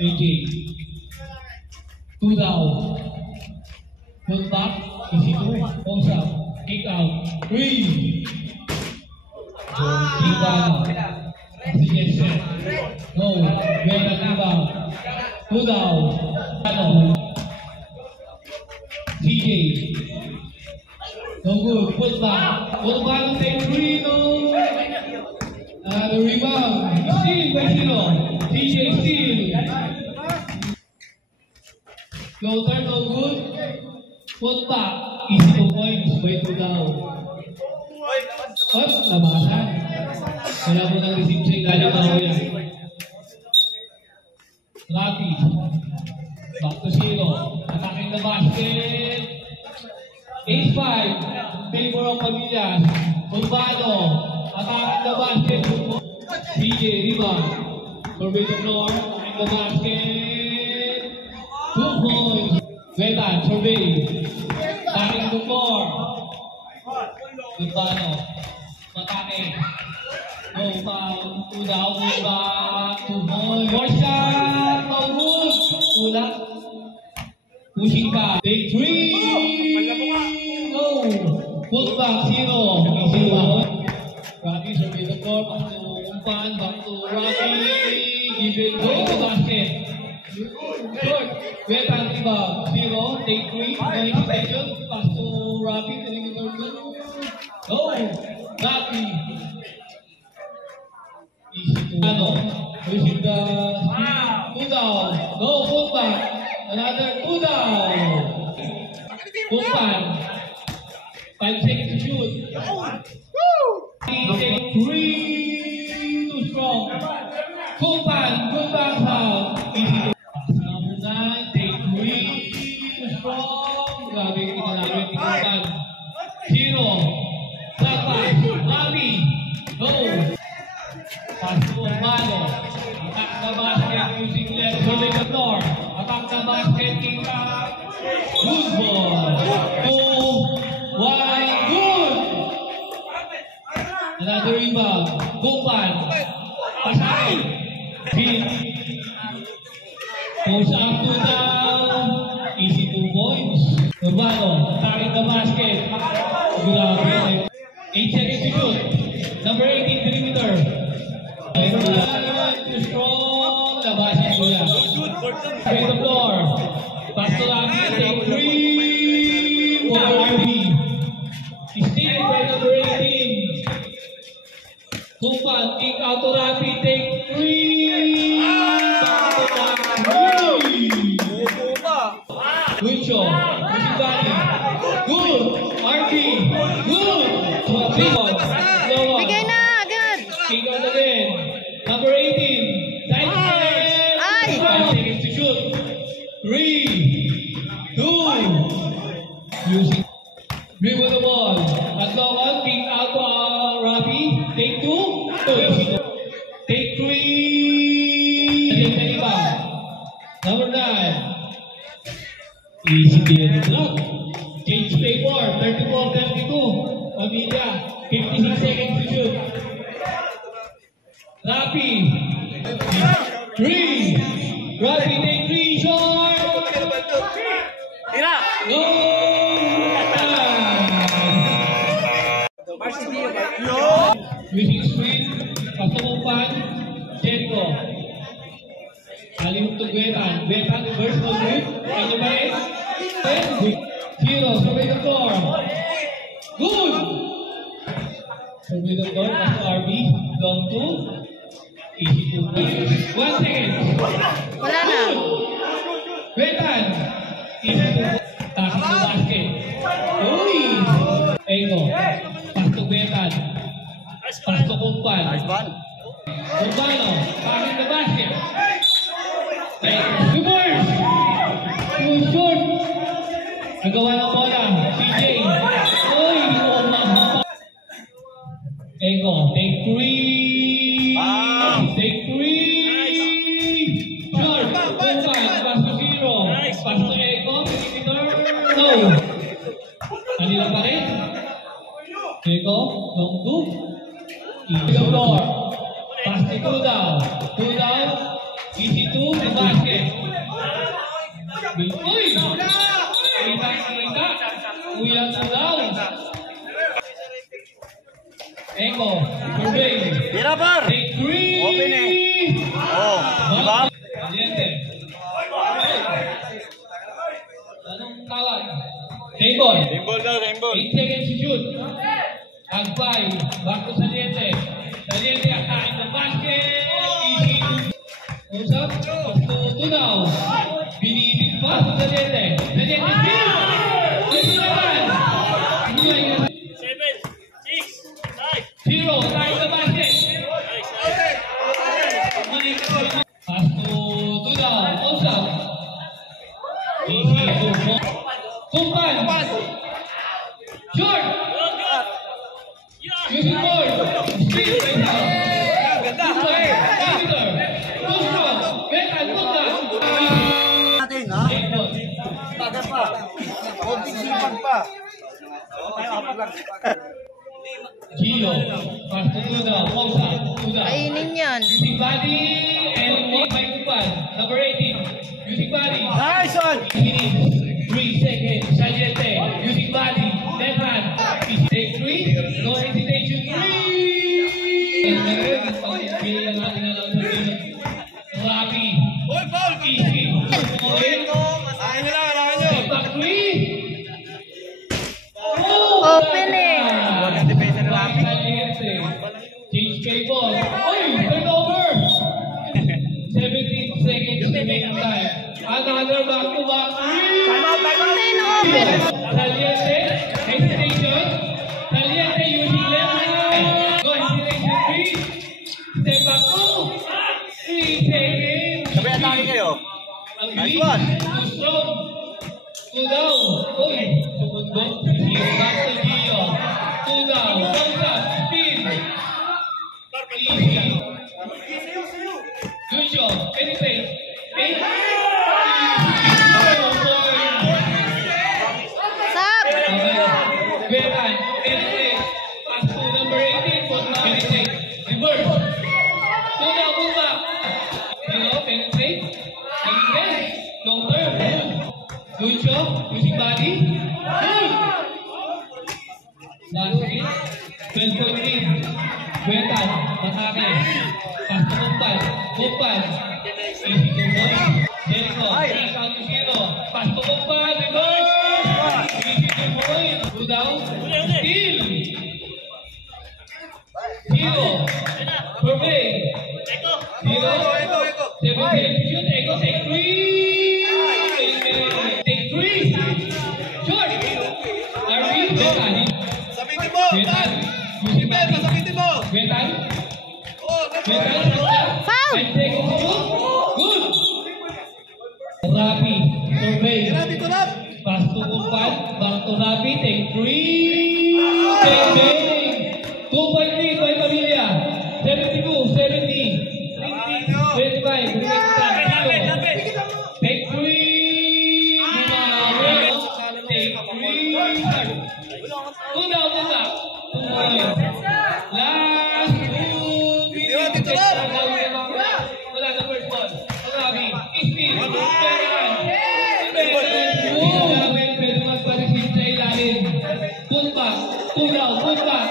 AJ. 2 down. Put back. Easy 2. Post up. Kick out. 3. Rebound. Suggestion. No. Better rebound. 2 down. TJ. No good. Put back. Put back. Take 3. No. The rebound. Steal by 0. TJ steal. Floater. No good. Put back. Easy 2 points. By 2 down. Up. Labasan. Wala mo nang receive sa ilalim na kuya. Rapi. Back to 0. Attacking the basket. 8-5. Favor of Pamillas. Urbano. Attacking the basket. DJ rebound. Survey the floor. Attacking the basket. 2 points. Veta. Survey. Attacking the floor. Urbano. Matake. No foul. 2 down. Move back. 2 points. More shot. No good. Tulak. Pushing back. Take 3. No. Put back. 0. Easy 1. Rocky survey the floor. Back to Umpan. Back to Rocky. Give it. Go to basket. Short. Wet and rebound. 0. Take 3. No hesitation. Pass to Rocky. Perimeter 2. Go. Rocky. Easy 2. Pushing the 2 down. No. Put back. Another 2 down. Umpan. 5 seconds to shoot. Take 3. Too strong. Umpan. Good back foul. Easy 2. Number 9. Take 3. Too strong. Grabe. Kinalaman. Umpan. 0. Flat pass. Ravi. Go. Pass to Urbano. Attack the basket using left. Survey the floor. Attack the basket. Kick out. Good ball. 2, 1. Good. Another rebound. Umpan. Pasay. Hit. Post up 2 down. Easy 2 points. Urbano. Attacking the basket. Grabe. 8 seconds to shoot. Number 18, perimeter. Too strong. Labasan kuya. Straight the floor. Pass to Rafi. Take 3. For RB. Steal by number 18. Umpan. Kick out to Rafi. Take 3. Good shot. Good. RB. Good. Bigay na agad. Kick out again. Number 18. Side step. 5 seconds to shoot. 3, 2. Using. Dribble the ball. At long on. Kick out to Rafi. Take 2. Take 3. Again, Kaliba. Number 9. Easy game. Lock. Change paper. 34-32. Pamilya. 56 seconds to shoot. Rafi. 3. Rafi take 3 short. Go. Using screen. Pasumumpan. Chenko. Alihuk to Guetan. Guetan reverse no grip. Ano ba eh? 0. Survey the floor. Good. Survey the floor. Pass to RB. Long 2. Easy 2 points. 1 second. Wala na. Guetan. Easy 2. Takas to basket. Uy. Ego. Pass to Guetan. Pass to Umpan. Urbano. Passing the basket. Two more. Two short. Nagawa ng bola. CJ. Uy. Ego. Take 3. Take 3. Short. Umpan. Pass to 0. Pass to Ego. Perimeter. No. Kanila pa rin. Ego. Long 2. Easy the floor. Pass to 2 down. 2 down. Easy 2. the basket. Uy! Kita. Kuya Tudaw. Eko. Turbay. Tira par. Take three. Open eh. Oh, di ba? Caliente. Anong tawag? Table. Rainbow daw, rainbow. 8 seconds to shoot. Agpay. Back to Saliente. Saliente attacking the basket. Easy. Goes up. To Tudaw. Binitin pa sa Saliente. Saliente steal. Ito naman. 7, 6, 5. 0. Attacking the basket. Pass to Tudaw. Goes up. Easy. Kumpan. Short. Using board. Steal. Ganda. Natin, ha? Taga pa. Konting sipag pa. Tayo apat lang. Gio, pass to Tudaw, Pausa, Tudaw. Kainin yan. Using body and by Kumpan. Number 18, using body. Nice one. 3 seconds, Saliente, using body, left hand. Take 3, no hesitation, 3! Rapi. Easy. Akin nila, kailangan nyo. Step back 3. Open eh. Huwag ang depensa na Rapi. Change cable. Oy, turnover. 17 seconds remaining time. Another back-to-back. Time out, time out. Ayun, open. Saliente, hesitation. Saliente using left hand. No hesitation. 3. Step back 2. 3 seconds. Sabi atake kayo. Ang Nice bilis. one. Too strong. Tudaw. Uy, tumundok. Gio, back to Gio. Tudaw. Pausa. Speed. Easy. Good job. Penetrate. Sap. Betan. Penetrate. Pass to number 18. Penetrate. Reverse. Tudaw. Move back. Penetrate. Penetrate. Long term. Good job. Using body. Good. Basket. 12 point lead. Betan. Atake. Pass to Kumpan. Kumpan. Easy to boy. Jericho. 3 count to 0. Pass to Kumpan. Reverse. Easy to boy. Tudaw. Steal. 0. Turbay. 0. 7 shoot. Eko. Take 3. Take 3. Short. Arby. Betan. Sabitin mo. Betan. Using body. Sabitin mo. Betan. Betan. Foul. 5 seconds to shoot. Good. Rapi. Survey. Dito lang. Pass to Kumpan. Back to Rapi. Take 3. Bang, bang. 2.3 by Pamilya. 72, 70. 25. Take 3. Take 3. Tudaw, tudaw. Last 2 minutes. Dito lang. Wala na first ball. Rapi. Speed. Betan. Pwede magpa-receive sa ilalim. Putback. Tudaw. Putback.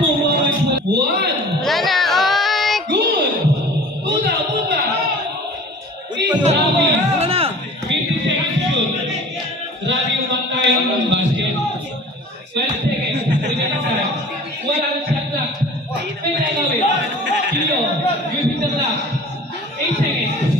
Tumawid. 1. Wala na, oy. Good. Tudaw. Putback. Rapi. Wala na. 50 seconds shoot. Rapi yung bantay ng basket. 12 seconds. Remaining time. Walang shot clock. May nagawin. Gio. Using the clock. 8 seconds.